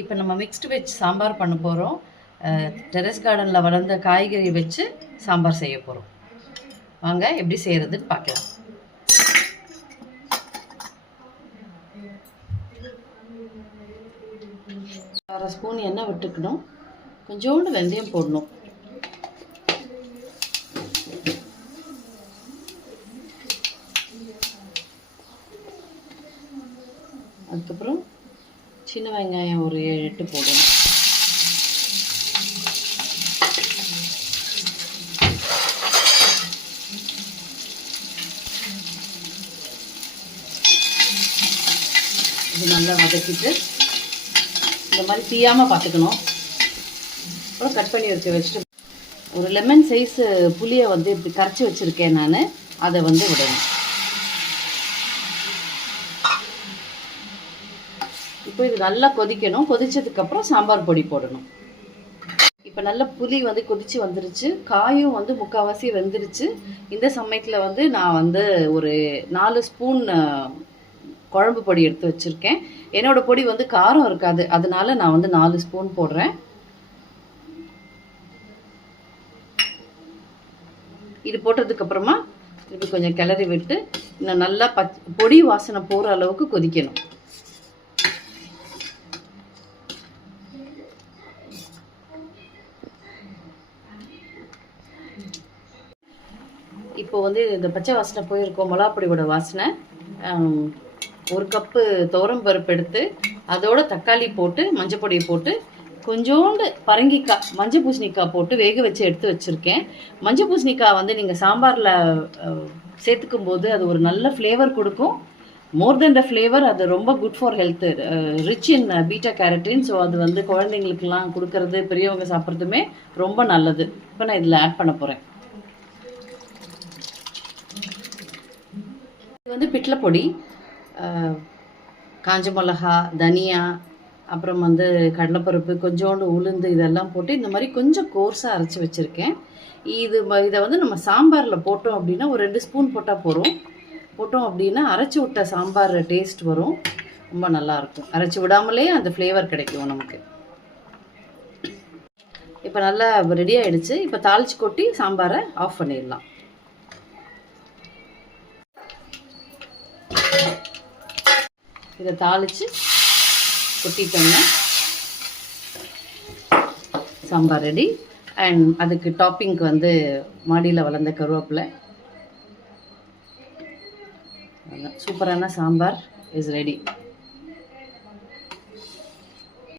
இப்போ நம்ம mixed veg sambar பண்ண போகிறோம். டெரஸ் கார்டனில் வளர்ந்த காய்கறி வச்சு சாம்பார் செய்ய போகிறோம். வாங்க எப்படி செய்கிறதுன்னு பார்க்கலாம். அரை ஸ்பூன் எண்ணெய் விட்டுக்கணும். கொஞ்சோண்டு வெந்தயம் போடணும். அதுக்கப்புறம் சின்ன வெங்காயம் ஒரு 7-8 போடணும். இது நல்லா வதக்கிட்டு இந்த மாதிரி தீயாமல் பார்த்துக்கணும். அப்புறம் கட் பண்ணி வச்சுட்டு ஒரு லெமன் சைஸ் புளியை வந்து இப்படி கரைச்சி வச்சுருக்கேன் நான். அதை வந்து விடணும். இப்போ இது நல்லா கொதிக்கணும். கொதிச்சதுக்கப்புறம் சாம்பார் பொடி போடணும். இப்போ நல்ல புளி வந்து கொதிச்சு வந்துருச்சு. காயும் வந்து முக்கால்வாசி வெந்துருச்சு. இந்த சமயத்தில் வந்து நான் வந்து ஒரு 4 ஸ்பூன் குழம்பு பொடி எடுத்து வச்சுருக்கேன். என்னோடய பொடி வந்து காரம் இருக்காது, அதனால நான் வந்து 4 ஸ்பூன் போடுறேன். இது போட்டதுக்கப்புறமா இது கொஞ்சம் கிளறி விட்டு இன்னும் நல்லா பொடி வாசனை போகிற அளவுக்கு கொதிக்கணும். இப்போ வந்து இந்த பச்சை வாசனை போயிருக்கோம், மிளகாப்பொடியோட வாசனை. 1 கப்பு துவரம் பருப்பு எடுத்து அதோட தக்காளி போட்டு மஞ்சள் பொடியை போட்டு கொஞ்சோண்டு பரங்கிக்காய் மஞ்சள் பூசணிக்காய் போட்டு வேக வச்சு எடுத்து வச்சுருக்கேன். மஞ்சள் பூசணிக்காய் வந்து நீங்கள் சாம்பாரில் சேர்த்துக்கும் போது அது ஒரு நல்ல ஃப்ளேவர் கொடுக்கும். மோர் தென் த ஃப்ளேவர், அது ரொம்ப good for health, rich in beta carotene. So அது வந்து குழந்தைங்களுக்கெல்லாம் கொடுக்கறது, பெரியவங்க சாப்பிட்றதுமே ரொம்ப நல்லது. இப்போ நான் இதில் ஆட் பண்ண போகிறேன். இது வந்து பிட்லை பொடி, காஞ்ச மிளகா, தனியா, அப்புறம் வந்து கடலைப்பருப்பு, கொஞ்சோண்டு உளுந்து, இதெல்லாம் போட்டு இந்த மாதிரி கொஞ்சம் கோர்ஸாக அரைச்சி வச்சுருக்கேன். இதை வந்து நம்ம சாம்பாரில் போட்டோம் அப்படின்னா ஒரு 2 ஸ்பூன் போட்டால் போட்டோம் அப்படின்னா அரைச்சி விட்ட சாம்பார் டேஸ்ட் வரும். ரொம்ப நல்லாயிருக்கும். அரைச்சி விடாமலே அந்த ஃப்ளேவர் கிடைக்கும் நமக்கு. இப்போ நல்லா ரெடி ஆகிடுச்சு. இப்போ தாளித்து கொட்டி சாம்பாரை ஆஃப் பண்ணிடலாம். இதை தாளித்து கொட்டிட்டோம்னா சாம்பார் ரெடி. அண்ட் அதுக்கு டாப்பிங்க்கு வந்து மாடியில் வளர்ந்த கருவேப்பிலை. சூப்பரான சாம்பார் இஸ் ரெடி.